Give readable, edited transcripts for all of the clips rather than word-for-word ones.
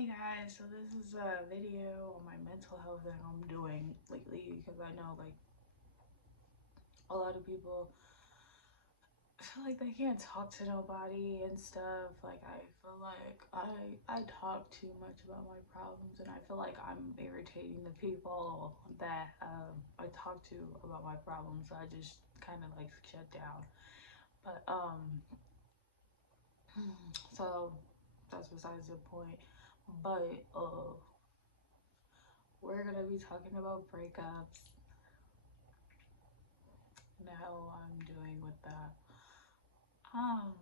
Hey guys, so this is a video on my mental health that I'm doing lately because I know like a lot of people feel like they can't talk to nobody and stuff. Like I feel like I talk too much about my problems and I feel like I'm irritating the people that I talk to about my problems. So I just kind of like shut down. But so that's besides the point. But we're gonna be talking about breakups and how I'm doing with that. Um,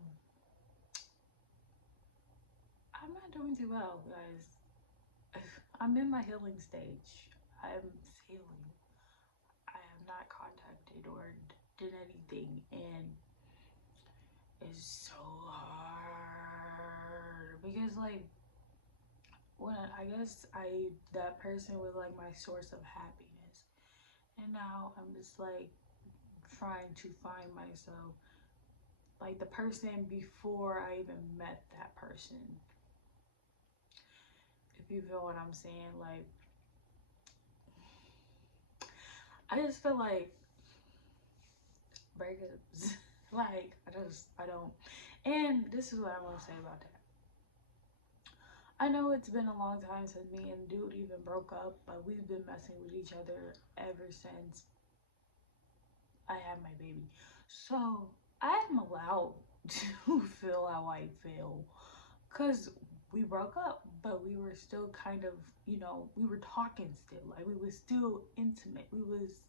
I'm not doing too well, guys. I'm in my healing stage. I'm healing. I have not contacted or did anything, and it's so hard because, like, when I guess that person was like my source of happiness, and now I'm just like trying to find myself, like the person before I even met that person. If you feel what I'm saying, like I just feel like breakups. Like I don't. And this is what I want to say about that. I know it's been a long time since me and dude even broke up, but we've been messing with each other ever since I had my baby. So I am allowed to feel how I feel, cause we broke up, but we were still kind of, we were talking still. Like we were still intimate. We was,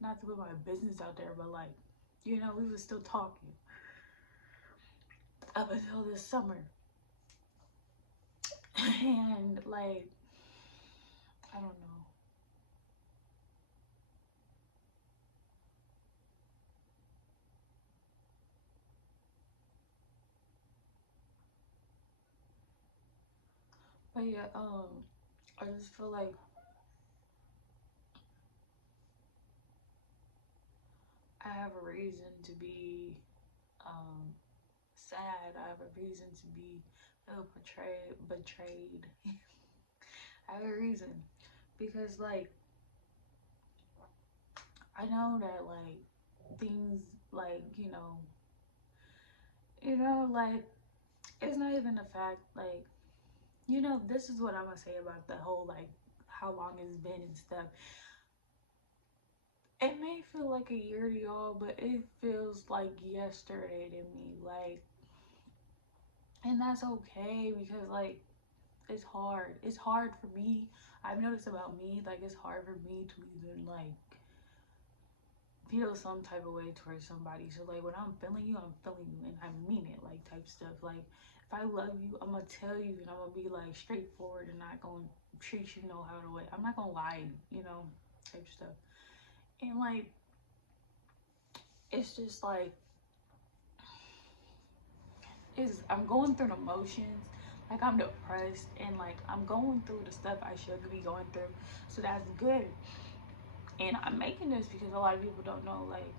not to put my business out there, but like, we was still talking up until this summer. And like, I don't know. But yeah, I just feel like I have a reason to be sad. I have a reason to be betrayed. I have a reason because like I know that like things like like it's not even the fact like this is what I'm gonna say about the whole like how long it's been and stuff. It may feel like a year to y'all, but it feels like yesterday to me. Like, and that's okay because like it's hard. It's hard for me. I've noticed about me, like it's hard for me to even like feel some type of way towards somebody. So like when I'm feeling you and I mean it, like type stuff. Like if I love you, I'm gonna tell you and I'm gonna be like straightforward and not gonna treat you no how to way. I'm not gonna lie, type stuff. And like it's just like is I'm going through the motions. Like I'm depressed and like I'm going through the stuff I should be going through. So that's good. And I'm making this because a lot of people don't know, like,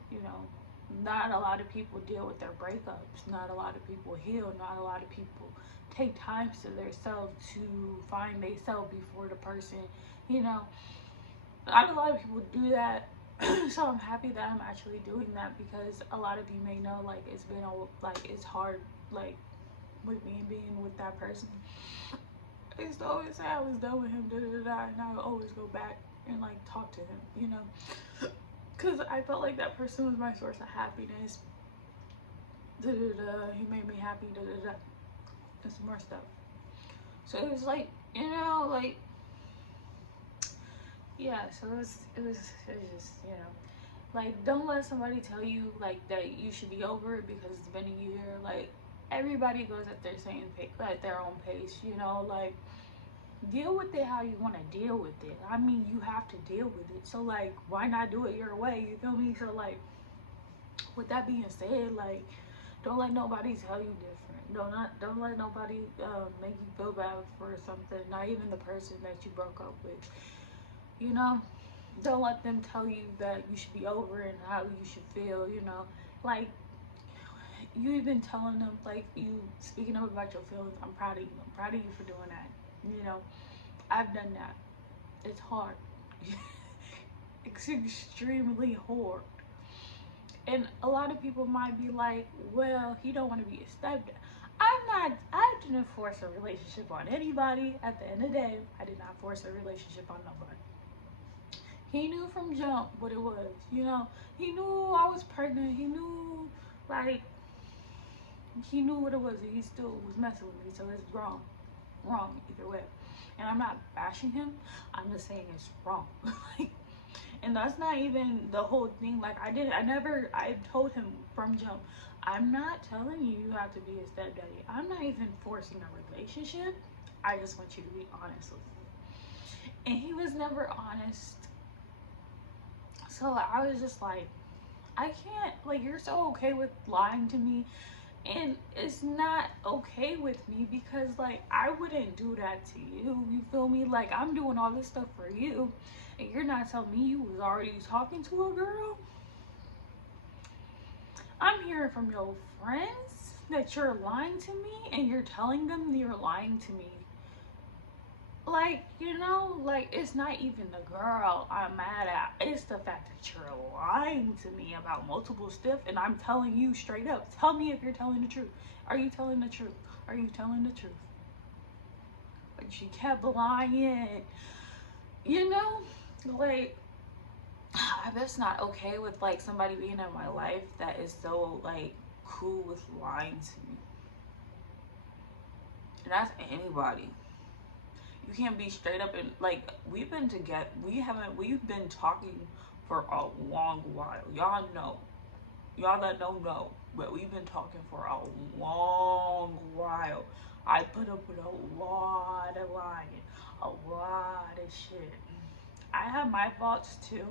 not a lot of people deal with their breakups. Not a lot of people heal. Not a lot of people take time to themselves to find themselves before the person, you know. Not a lot of people do that. So I'm happy that I'm actually doing that because a lot of you may know, like, it's been, like, it's hard, like, with me being with that person. I used to always say I was done with him, da da da, and I would always go back and, like, talk to him. Because I felt like that person was my source of happiness. Da da da, he made me happy, da da da, and some more stuff. So it was like, like, yeah, so it was just, like, don't let somebody tell you, like, that you should be over it because it's been a year. Like, everybody goes at their same pace, at their own pace, like, deal with it how you want to deal with it. I mean, you have to deal with it. So, like, why not do it your way? You feel me? So, like, with that being said, like, don't let nobody tell you different. Don't let nobody make you feel bad for something. Not even the person that you broke up with. You know, don't let them tell you that you should be over and how you should feel. Like you even telling them like you speaking up about your feelings. I'm proud of you. I'm proud of you for doing that. You know, I've done that. It's hard. It's extremely hard. And a lot of people might be like, well, he don't want to be a stepdad. I didn't force a relationship on anybody. At the end of the day, I did not force a relationship on nobody. He knew from jump what it was, you know. He knew I was pregnant. He knew, like, he knew what it was, and he still was messing with me. So it's wrong, wrong either way. And I'm not bashing him. I'm just saying it's wrong. Like, and that's not even the whole thing. Like, I told him from jump, I'm not telling you you have to be a stepdaddy. I'm not even forcing a relationship. I just want you to be honest with me. And he was never honest. So I was just like, I can't, like, you're so okay with lying to me. And it's not okay with me because, like, I wouldn't do that to you. You feel me? Like, I'm doing all this stuff for you. And you're not telling me you was already talking to a girl? I'm hearing from your friends that you're lying to me and you're telling them you're lying to me. Like, you know, like, it's not even the girl I'm mad at. It's the fact that you're lying to me about multiple stuff, and I'm telling you straight up. Tell me if you're telling the truth. Are you telling the truth? Are you telling the truth? But she kept lying. You know, like, I bet it's not okay with, like, somebody being in my life that is so, like, cool with lying to me. And that's anybody. You can't be straight up and, like, we've been together. We've been talking for a long while. Y'all know. Y'all that don't know. But we've been talking for a long while. I put up with a lot of lying. A lot of shit. I have my faults too.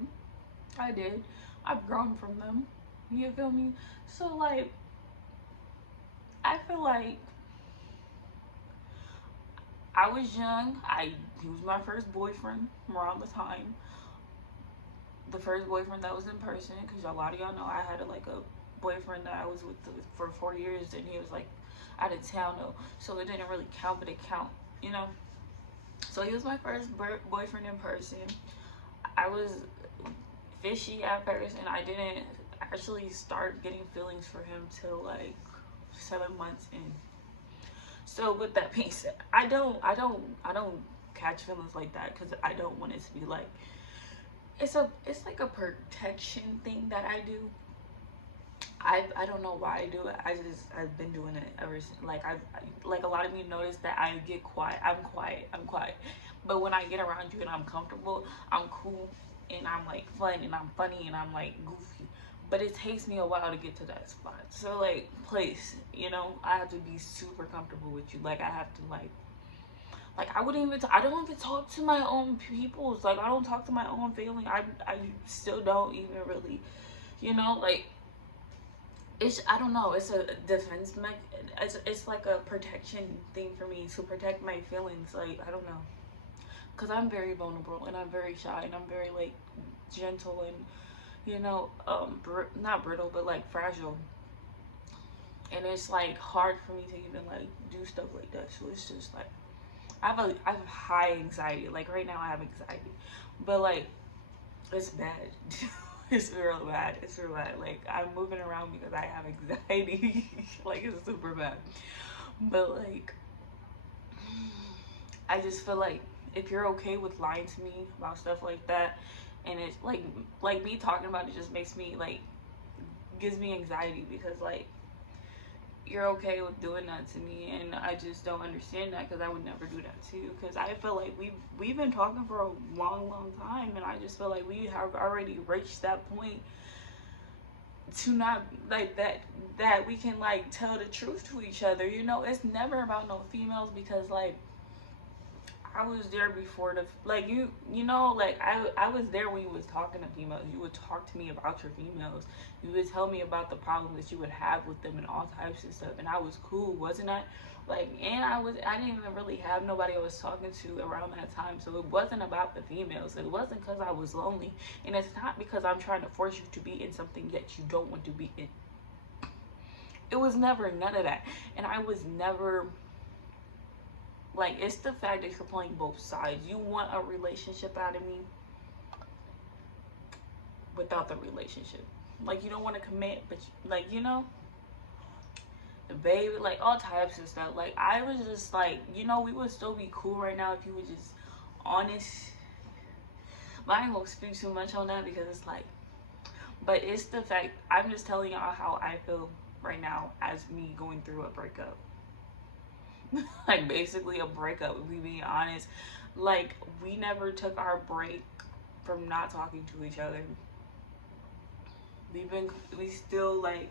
I did. I've grown from them. You feel me? So, like, I feel like I was young. He was my first boyfriend around the time. The first boyfriend that was in person, because a lot of y'all know I had a boyfriend that I was with for 4 years, and he was like out of town though, so it didn't really count, but it count, you know. So he was my first boyfriend in person. I was fishy at first, and I didn't actually start getting feelings for him till like 7 months in. So with that being said, I don't catch feelings like that because I don't want it to be like it's like a protection thing that I do. I don't know why I do it. I've been doing it ever since. Like a lot of you notice that I get quiet. I'm quiet. But when I get around you and I'm comfortable, I'm cool and I'm like fun and I'm funny and I'm like goofy. But it takes me a while to get to that spot. So, like, place, you know, I have to be super comfortable with you. Like, I have to like I wouldn't even I don't even talk to my own peoples. Like, I don't talk to my own family. I still don't even really, you know, like, I don't know, it's a defense it's like a protection thing for me to protect my feelings. Like, I don't know, because I'm very vulnerable and I'm very shy and I'm very, like, gentle and, you know, not brittle, but like fragile. And it's like hard for me to even like do stuff like that. So it's just like I have high anxiety. Like, right now I have anxiety, but like, it's bad. It's real bad. It's real bad. Like, I'm moving around because I have anxiety. Like, it's super bad. But like, I just feel like if you're okay with lying to me about stuff like that, and it's like me talking about it just makes me like gives me anxiety because like you're okay with doing that to me, and I just don't understand that because I would never do that to you because I feel like we've been talking for a long time, and I just feel like we have already reached that point to not like that we can like tell the truth to each other. You know, it's never about no females because like I was there before like you know, like I was there when you was talking to females. You would talk to me about your females. You would tell me about the problems that you would have with them and all types of stuff. And I was cool, wasn't I? Like, and I didn't even really have nobody I was talking to around that time. So it wasn't about the females. It wasn't because I was lonely. And it's not because I'm trying to force you to be in something that you don't want to be in. It was never none of that. And I was never Like, it's the fact that you're playing both sides. You want a relationship out of me without the relationship. Like, you don't want to commit, but like, you know, the baby, like all types of stuff. Like, I was just like, you know, we would still be cool right now if you were just honest. But I ain't gonna speak too much on that because it's like, but it's the fact, I'm just telling y'all how I feel right now as me going through a breakup. Like, basically a breakup, if we be honest. Like, we never took our break from not talking to each other. We still like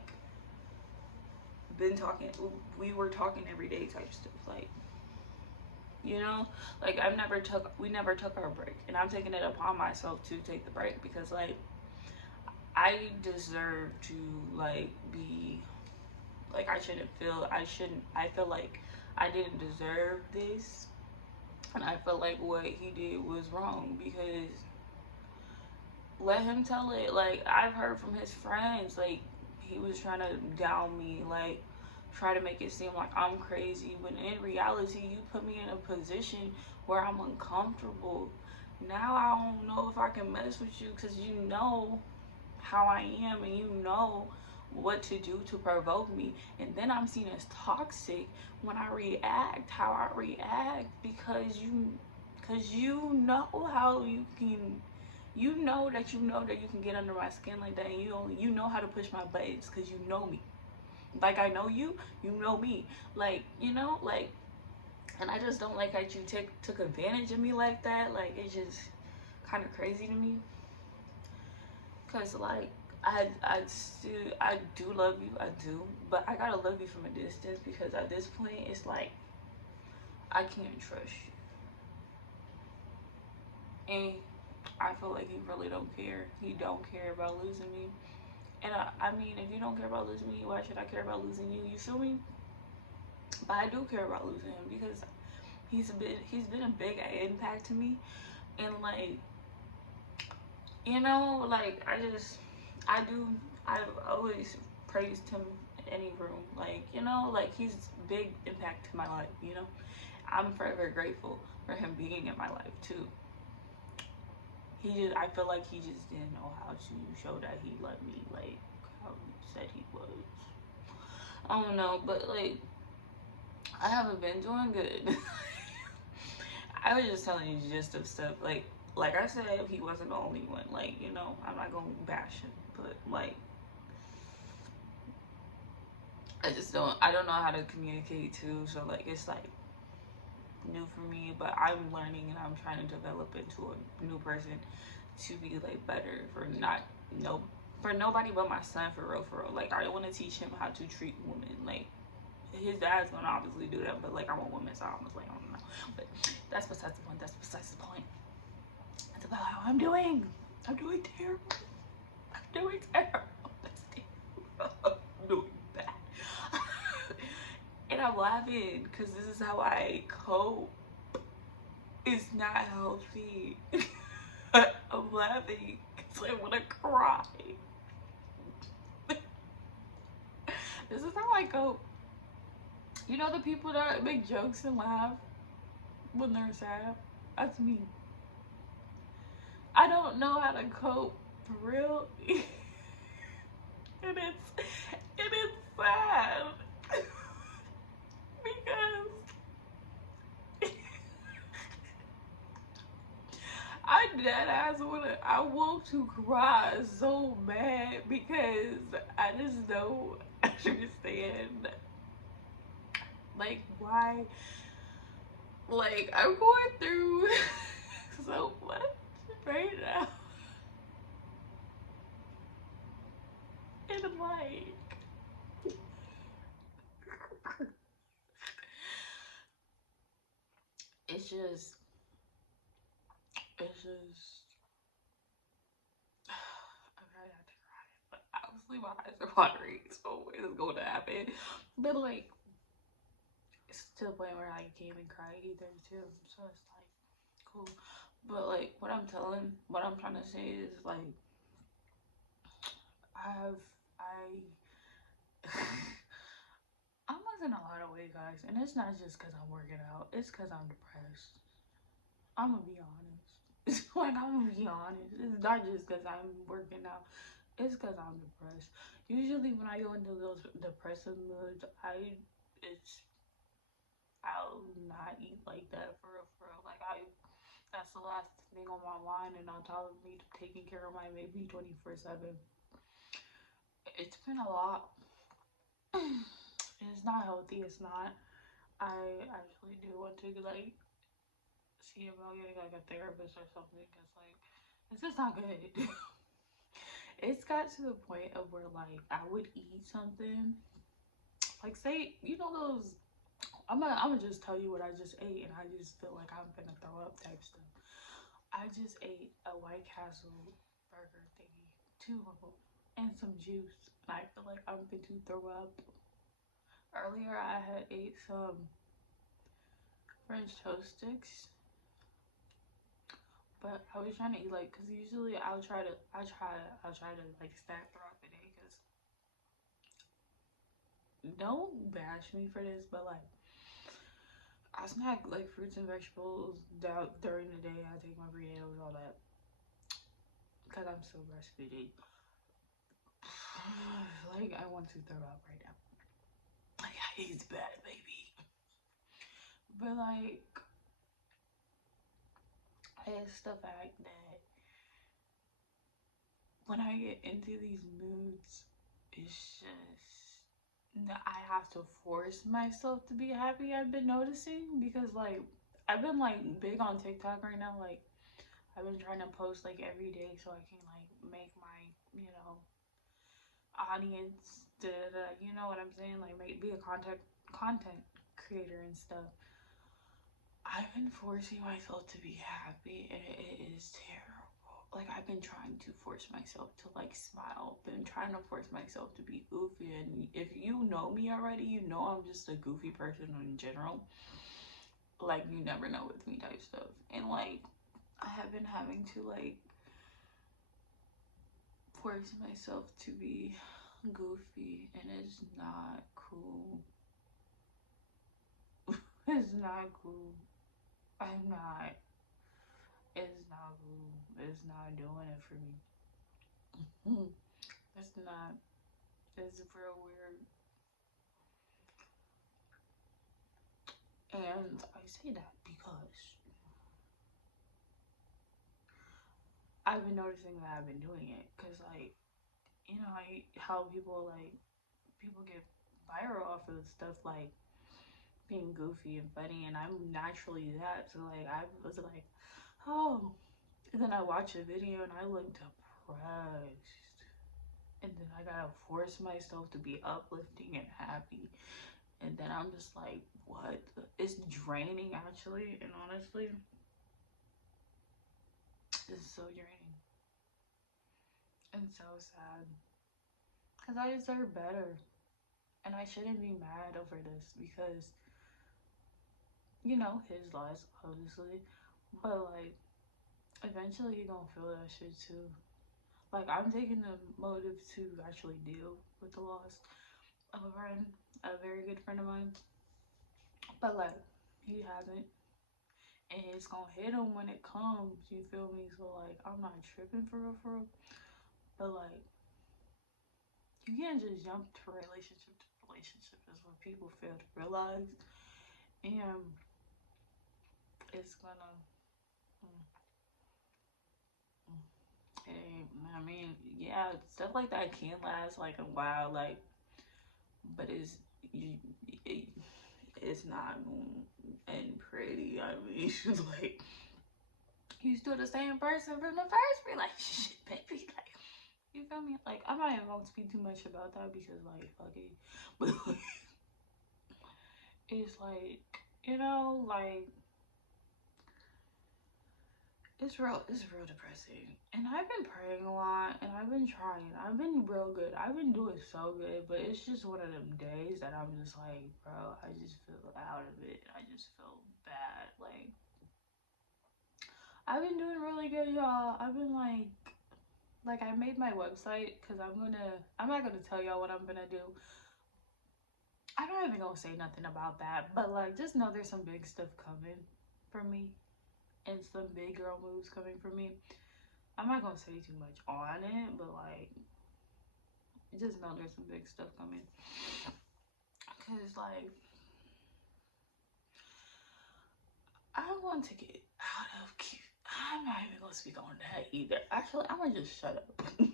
been talking. We were talking every day type stuff. Like, you know, like we never took our break, and I'm taking it upon myself to take the break because like I deserve to like be like I feel like I didn't deserve this, and I feel like what he did was wrong because let him tell it. Like, I've heard from his friends, like he was trying to down me, like try to make it seem like I'm crazy, when in reality you put me in a position where I'm uncomfortable. Now I don't know if I can mess with you because you know how I am, and you know what to do to provoke me, and then I'm seen as toxic when I react how I react because you know how you can, that you can get under my skin like that, and you know how to push my buttons because you know me. Like, I know you, you know me. Like, you know, like, and I just don't like how you took advantage of me like that. Like, it's just kind of crazy to me. Cause like I do love you, I do, but I gotta love you from a distance because at this point it's like I can't trust you, and I feel like he really don't care. He don't care about losing me, and I mean, if you don't care about losing me, why should I care about losing you? You feel me? But I do care about losing him because he's been a big impact to me, and like, you know, like I've always praised him in any room. Like, you know, like he's big impact to my life, you know. I'm forever grateful for him being in my life too. I feel like he just didn't know how to show that he loved me like how he said he was. I don't know, but like I haven't been doing good. I was just telling you gist of stuff. Like I said, he wasn't the only one. Like, you know, I'm not gonna bash him, but like I don't know how to communicate too, so like it's like new for me, but I'm learning and I'm trying to develop into a new person to be like better for for nobody but my son, for real, for real. Like, I want to teach him how to treat women. Like, his dad's gonna obviously do that, but like I'm a woman, so I was like, I don't know. But that's besides the point. That's besides the point. It's about how I'm doing. I'm doing terrible. I'm doing terrible. That's terrible. I'm doing bad. And I'm laughing because this is how I cope. It's not healthy. I'm laughing because I want to cry. This is how I cope. You know the people that make jokes and laugh when they're sad? That's me. I don't know how to cope for real. and it's sad. Because I dead ass I want to cry so bad because I just don't understand like why, like I'm going through so much right now. And I'm like it's just I'm trying not to cry, but obviously my eyes are watering, so it is going to happen. But like it's to the point where I can't even cry either too. So it's like cool. But like what I'm trying to say is like I have I I'm gonna losing a lot of weight, guys, and it's not just because I'm working out. It's because I'm depressed. I'm gonna be honest. Like, I'm gonna be honest. It's not just because I'm working out. It's because I'm depressed. Usually, when I go into those depressive moods, it's I'll not eat like that for real, for real. Like, that's the last thing on my mind, and on top of me taking care of my baby 24/7. It's been a lot. It's not healthy. It's not. I actually do want to like see about getting like a therapist or something, because like it's just not good. It's got to the point of where like I would eat something, like, say, you know those, I'm gonna just tell you what I just ate, and I just feel like I'm gonna throw up type stuff. I just ate a White Castle burger thingy, 2 of them, and some juice, and I feel like I'm going to throw up. Earlier I had ate some French toast sticks, but I was trying to eat like, cause usually I'll try to like snack throughout the day. Cause don't bash me for this, but like I snack like fruits and vegetables during the day. I take my prenatal and all that, cause I'm still breastfeeding. Like, I want to throw up right now. Like, it's bad, baby. But like, it's the fact that when I get into these moods, it's just, I have to force myself to be happy. I've been noticing, because like I've been like big on TikTok right now. Like, I've been trying to post like every day so I can like make my, audience, you know what I'm saying, like be a content creator and stuff. I've been forcing myself to be happy, and it is terrible. Like, I've been trying to force myself to like smile, been trying to force myself to be goofy, and if you know me already, you know I'm just a goofy person in general. Like, you never know with me type stuff. And like, I have been having to like force myself to be goofy, and it's not cool. It's not cool. I'm not. It's not cool. It's not doing it for me. It's not. It's real weird. And I say that because I've been noticing that I've been doing it. Because, like, how people get viral off of stuff like being goofy and funny, and I'm naturally that. So, like, I was like, oh. And then I watch a video and I look depressed. And then I gotta force myself to be uplifting and happy. And then I'm just like, what? It's draining, actually. And honestly, it's so draining and so sad. Because I deserve better. And I shouldn't be mad over this, because, his loss, obviously. But, like, eventually you're gonna feel that shit too. Like, I'm taking the motive to actually deal with the loss of a friend, a very good friend of mine. But, like, he hasn't. And it's gonna hit him when it comes, you feel me? So, like, I'm not tripping for real, for real. But, like, you can't just jump to relationship to relationship, is what people fail to realize. And it's gonna, mm, I mean, yeah, stuff like that can last like a while, like, but it, it's not and pretty. I mean, like, you still the same person from the first relationship, baby. Like, you feel me? Like, I'm not even gonna speak too much about that, because like, fuck it. But like, it's like, like, it's real depressing. And I've been praying a lot, and I've been trying. I've been real good. I've been doing so good, but it's just one of them days that I'm just like, bro, I just feel out of it. I just feel bad. Like, I've been doing really good, y'all. I've been like, I made my website, because I'm not gonna tell y'all what I'm gonna do. I'm not even gonna say nothing about that, but like just know there's some big stuff coming for me and some big girl moves coming for me. I'm not gonna say too much on it, but like just know there's some big stuff coming. Cause like I want to get out of cute. I'm not even gonna speak on that either. Actually, I'm gonna just shut up.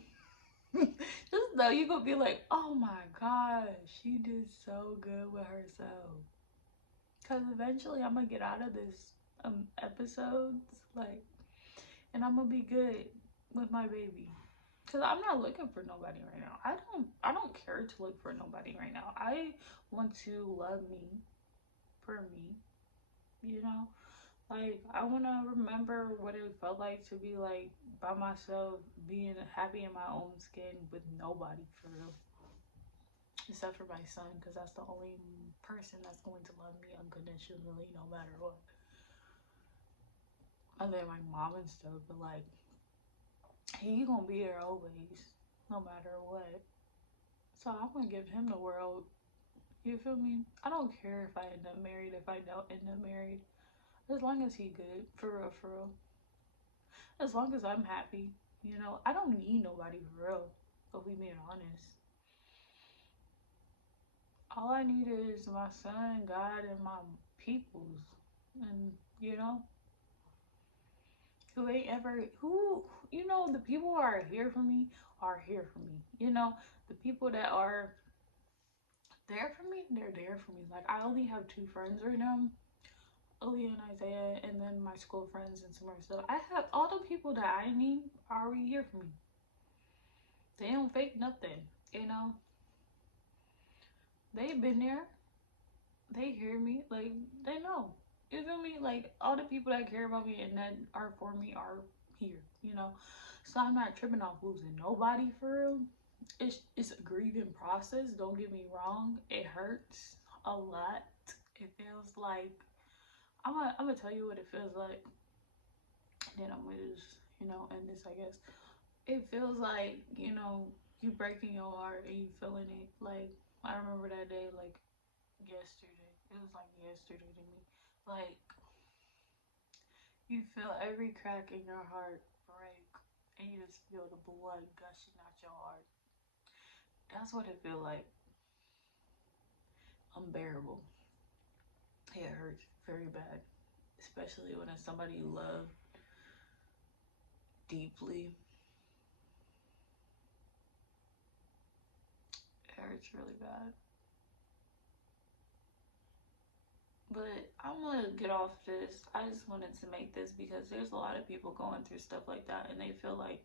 Just know you gonna be like, oh my gosh, she did so good with herself. Cause eventually I'm gonna get out of this episodes, like, and I'm gonna be good with my baby. Cause I'm not looking for nobody right now. I don't care to look for nobody right now. I want to love me for me, you know? Like I wanna remember what it felt like to be like by myself, being happy in my own skin with nobody for real. Except for my son, because that's the only person that's going to love me unconditionally no matter what. Other than my mom and stuff, but like he gonna be there always, no matter what. So I'm gonna give him the world. You feel me? I don't care if I end up married, if I don't end up married. As long as he good, for real, for real. As long as I'm happy, you know. I don't need nobody for real. If we being honest, all I need is my son, God, and my peoples, and you know, who ain't ever who you know the people who are here for me are here for me. You know, the people that are there for me, they're there for me. Like I only have two friends right now, Aaliyah and Isaiah, and then my school friends and some more stuff. I have all the people that I need are already here for me. They don't fake nothing, you know. They've been there. They hear me. Like they know. You feel me? Like all the people that care about me and that are for me are here, you know. So I'm not tripping off losing nobody for real. It's a grieving process. Don't get me wrong. It hurts a lot. It feels like I'm gonna tell you what it feels like. And then I'm gonna just end this, I guess. It feels like you breaking your heart and you feeling it. Like I remember that day like yesterday. It was like yesterday to me. Like you feel every crack in your heart break, and you just feel the blood gushing out your heart. That's what it feel like. Unbearable. It hurts very bad, especially when it's somebody you love deeply. It hurts really bad. But I'm gonna get off this. I just wanted to make this because there's a lot of people going through stuff like that, and they feel like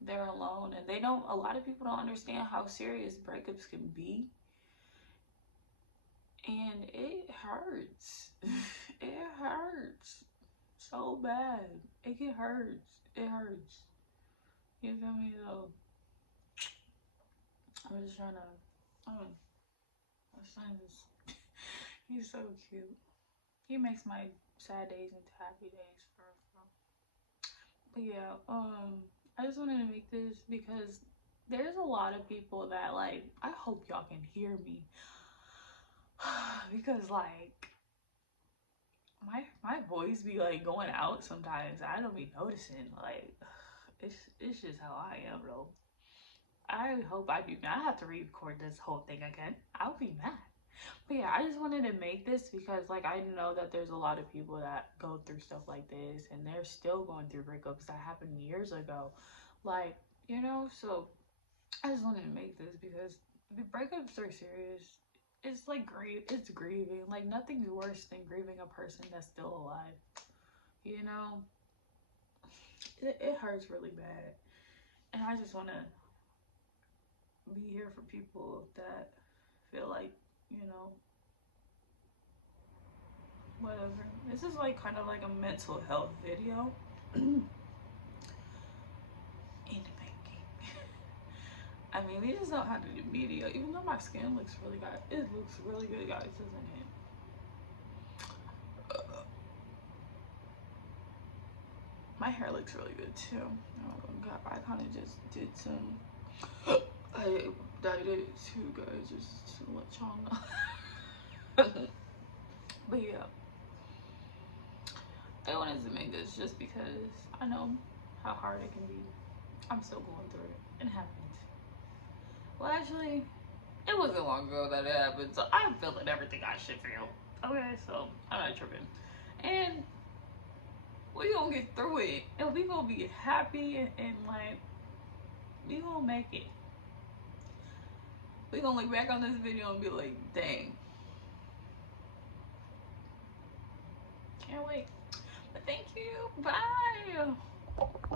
they're alone, and they don't. A lot of people don't understand how serious breakups can be, and it hurts. It hurts so bad. It hurts. It hurts. You feel me though? I'm just trying to. Oh, my son is. He's so cute. He makes my sad days into happy days for. But yeah, I just wanted to make this because there's a lot of people that like. I hope y'all can hear me because like my voice be like going out sometimes. I don't be noticing. Like it's just how I am though. I hope I do not have to re-record this whole thing again. I'll be mad. But yeah, I just wanted to make this because like I know that there's a lot of people that go through stuff like this and they're still going through breakups that happened years ago. Like, so I just wanted to make this because the breakups are serious. It's like it's grieving. Like nothing's worse than grieving a person that's still alive. You know, it hurts really bad. And I just want to be here for people that feel like, you know, whatever. This is like kind of like a mental health video. In the making. I mean, we just don't have to do media. Even though my skin looks really good. It looks really good, guys, doesn't it? My hair looks really good too. Oh my god, I kind of just did some that is too, guys, just to let y'all know. But yeah, I wanted to make this just because I know how hard it can be. I'm still going through it. It happened. Well, actually, it wasn't long ago that it happened, so I'm feeling everything I should feel. Okay, so I'm not tripping. And we gonna get through it, and we gonna be happy, and like, we gonna make it. We gonna look back on this video and be like, dang. Can't wait. But thank you. Bye.